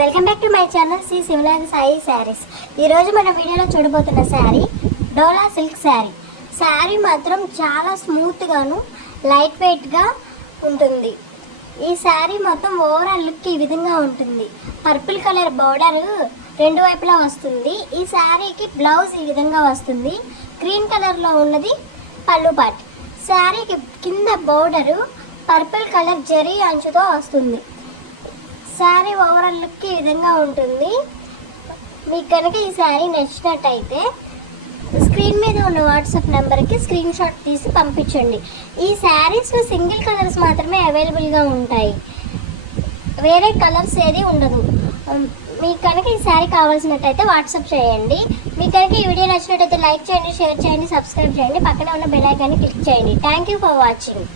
Welcome back to my channel Shri Sivanatha Sai saris. ఈరోజు మన వీడియోలో చూడబోతున్న శారీ డోలా సిల్క్ శారీ. శారీ మాత్రం చాలా స్మూత్గాను లైట్ వెయిట్గా ఉంటుంది. ఈ శారీ మొత్తం ఓవరాల్ లుక్ ఈ విధంగా ఉంటుంది. పర్పుల్ కలర్ బార్డర్ రెండు వైపులా వస్తుంది. ఈ శారీకి బ్లౌజ్ ఈ విధంగా వస్తుంది. గ్రీన్ కలర్లో ఉన్నది పళ్ళు పార్ట్. శారీకి కింద బార్డరు పర్పుల్ కలర్ జరీ అంచుతో వస్తుంది. శారీ ఓవరాల్ లుక్ ఈ విధంగా ఉంటుంది. మీకు కనుక ఈ శారీ నచ్చినట్టయితే స్క్రీన్ మీద ఉన్న వాట్సాప్ నెంబర్కి స్క్రీన్ షాట్ తీసి పంపించండి. ఈ శారీస్లో సింగిల్ కలర్స్ మాత్రమే అవైలబుల్గా ఉంటాయి, వేరే కలర్స్ ఏది ఉండదు. మీకు కనుక ఈ శారీ కావాల్సినట్టయితే వాట్సాప్ చేయండి. మీకు కనుక ఈ వీడియో నచ్చినట్టయితే లైక్ చేయండి, షేర్ చేయండి, సబ్స్క్రైబ్ చేయండి, పక్కనే ఉన్న బెల్ ఐకాన్ని క్లిక్ చేయండి. Thank you for watching.